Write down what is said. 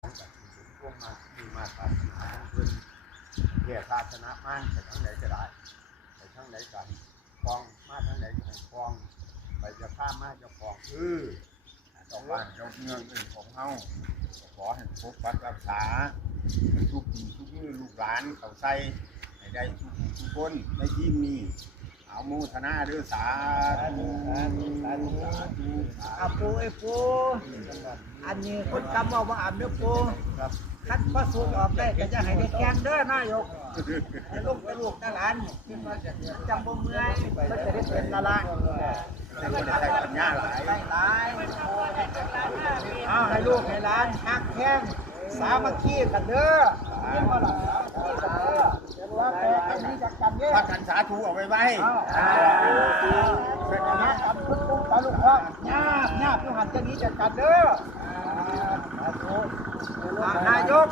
พวกมามีมาศาสนาของเพิ่นแก่ศาสนามันไปทางไหนก็ได้ไปทางไหนกันคลองมาทางไหนก็ให้คลองไปจะข้ามมาจะคลองเจ้าบ้านเจ้าเมืองอื่นของเฮาขอให้ปกปักรักษาทุกปีทุกมือลูกหลานเขาใส่ให้ได้ทุกคนในที่นี้เอาโมทนาเด้อสาธุปูไอ้ปูอันนี้คนกำว่าอ่านเด้อปูคันประสูติออกได้ก็จะให้ได้แกงเด้อนายกให้ลูกหลานจำบ่เมื่อยก็จะได้เป็นละละได้ปัญญาหลายได้หลายให้ลูกให้หลานฮักแข้งสามัคคีกันเด้อพักกันสาธุเอาไว้ไว้เป็นอย่างนี้กับคุณลุงตาลูกพ่อญาติผู้หันจะนี้จัดการเด้อนายก